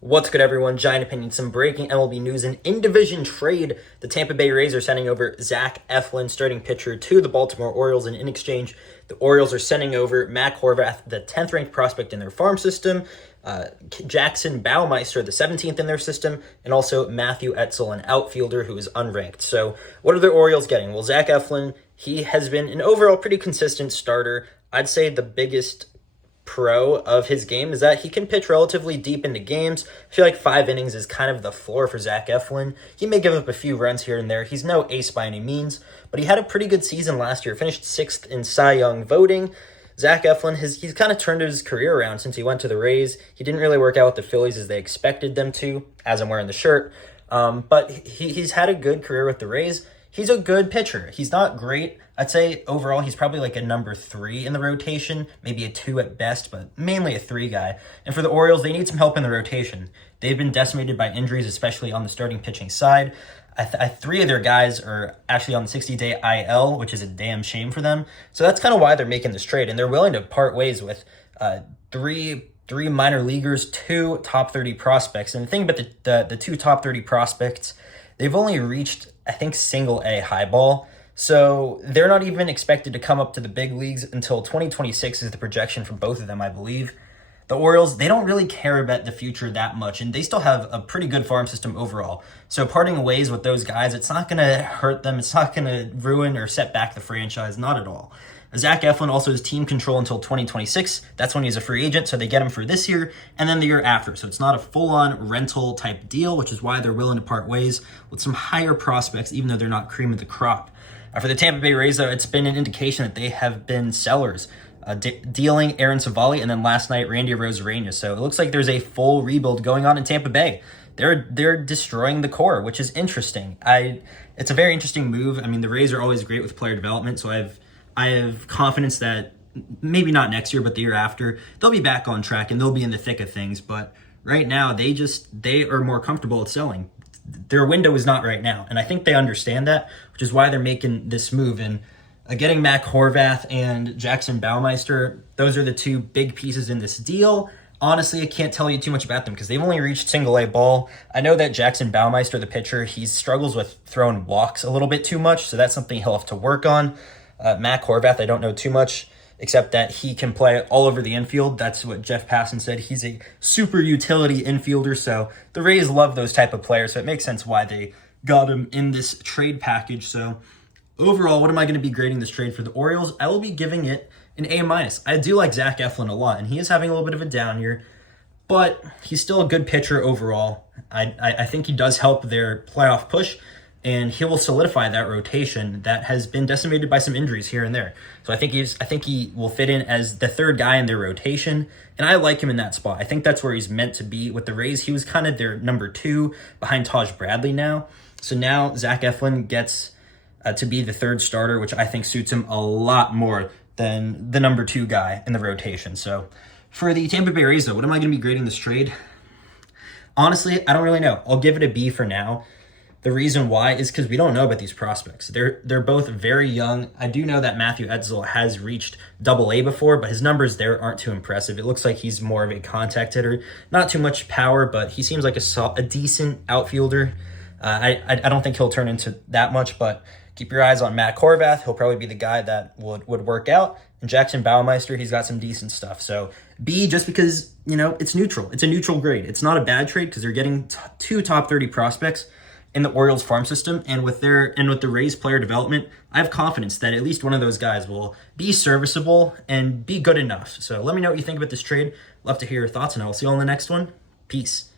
What's good, everyone? Giant Opinion, some breaking MLB news. An in-division trade. The Tampa Bay Rays are sending over Zach Eflin, starting pitcher, to the Baltimore Orioles, and in exchange, the Orioles are sending over Mac Horvath, the 10th-ranked prospect in their farm system, Jackson Baumeister, the 17th in their system, and also Matthew Etzel, an outfielder who is unranked. So what are the Orioles getting? Well, Zach Eflin, he has been an overall pretty consistent starter. I'd say the biggest pro of his game is that he can pitch relatively deep into games. I feel like 5 innings is kind of the floor for Zach Eflin. He may give up a few runs here and there. He's no ace by any means, but he had a pretty good season last year. Finished 6th in Cy Young voting. Zach Eflin, he's kind of turned his career around since he went to the Rays. He didn't really work out with the Phillies as they expected them to, as I'm wearing the shirt. But he's had a good career with the Rays. He's a good pitcher. He's not great. I'd say overall he's probably like a number 3 in the rotation, maybe a 2 at best, but mainly a 3 guy. And for the Orioles, they need some help in the rotation. They've been decimated by injuries, especially on the starting pitching side. 3 of their guys are actually on the 60-day IL, which is a damn shame for them. So that's kind of why they're making this trade, and they're willing to part ways with three minor leaguers, 2 top 30 prospects. And the thing about the 2 top 30 prospects, they've only reached, I think, single A high ball. So they're not even expected to come up to the big leagues until 2026 is the projection for both of them, I believe. The Orioles, they don't really care about the future that much, and they still have a pretty good farm system overall. So parting ways with those guys, it's not going to hurt them. It's not going to ruin or set back the franchise, not at all. Zach Eflin also has team control until 2026. That's when he's a free agent, so they get him for this year and then the year after. So it's not a full-on rental type deal, which is why they're willing to part ways with some higher prospects, even though they're not cream of the crop. For the Tampa Bay Rays, though, it's been an indication that they have been sellers, dealing Aaron Savali and then last night Randy Arozarena. So it looks like there's a full rebuild going on in Tampa Bay. They're destroying the core, which is interesting. It's a very interesting move. I mean, the Rays are always great with player development, so I have confidence that maybe not next year, but the year after, they'll be back on track and they'll be in the thick of things. But right now, they are more comfortable at selling. Their window is not right now, and I think they understand that, which is why they're making this move. And getting Mac Horvath and Jackson Baumeister, those are the 2 big pieces in this deal. Honestly, I can't tell you too much about them because they've only reached single A ball. I know that Jackson Baumeister, the pitcher, he struggles with throwing walks a little bit too much, so that's something he'll have to work on. Mac Horvath, I don't know too much, except that he can play all over the infield. That's what Jeff Passan said. He's a super utility infielder, so the Rays love those type of players, so it makes sense why they got him in this trade package. So overall, what am I going to be grading this trade for the Orioles? I will be giving it an A-. I do like Zach Eflin a lot, and he is having a little bit of a down year, but he's still a good pitcher overall. I think he does help their playoff push, and he will solidify that rotation that has been decimated by some injuries here and there. So I think he will fit in as the 3rd guy in their rotation, and I like him in that spot. I think that's where he's meant to be with the Rays. He was kind of their number 2 behind Taj Bradley now. So now Zach Eflin gets to be the 3rd starter, which I think suits him a lot more than the number 2 guy in the rotation. So for the Tampa Bay Rays, though, what am I going to be grading this trade? Honestly, I don't really know. I'll give it a B for now. The reason why is because we don't know about these prospects. They're both very young. I do know that Matthew Etzel has reached AA before, but his numbers there aren't too impressive. It looks like he's more of a contact hitter. Not too much power, but he seems like a decent outfielder. I don't think he'll turn into that much, but keep your eyes on Mac Horvath. He'll probably be the guy that would work out. And Jackson Baumeister, he's got some decent stuff. So B, just because, it's neutral. It's a neutral grade. It's not a bad trade because they're getting 2 top 30 prospects in the Orioles farm system, and with the Rays player development, I have confidence that at least one of those guys will be serviceable and be good enough. So let me know what you think about this trade. Love to hear your thoughts, and I'll see you on the next one. Peace.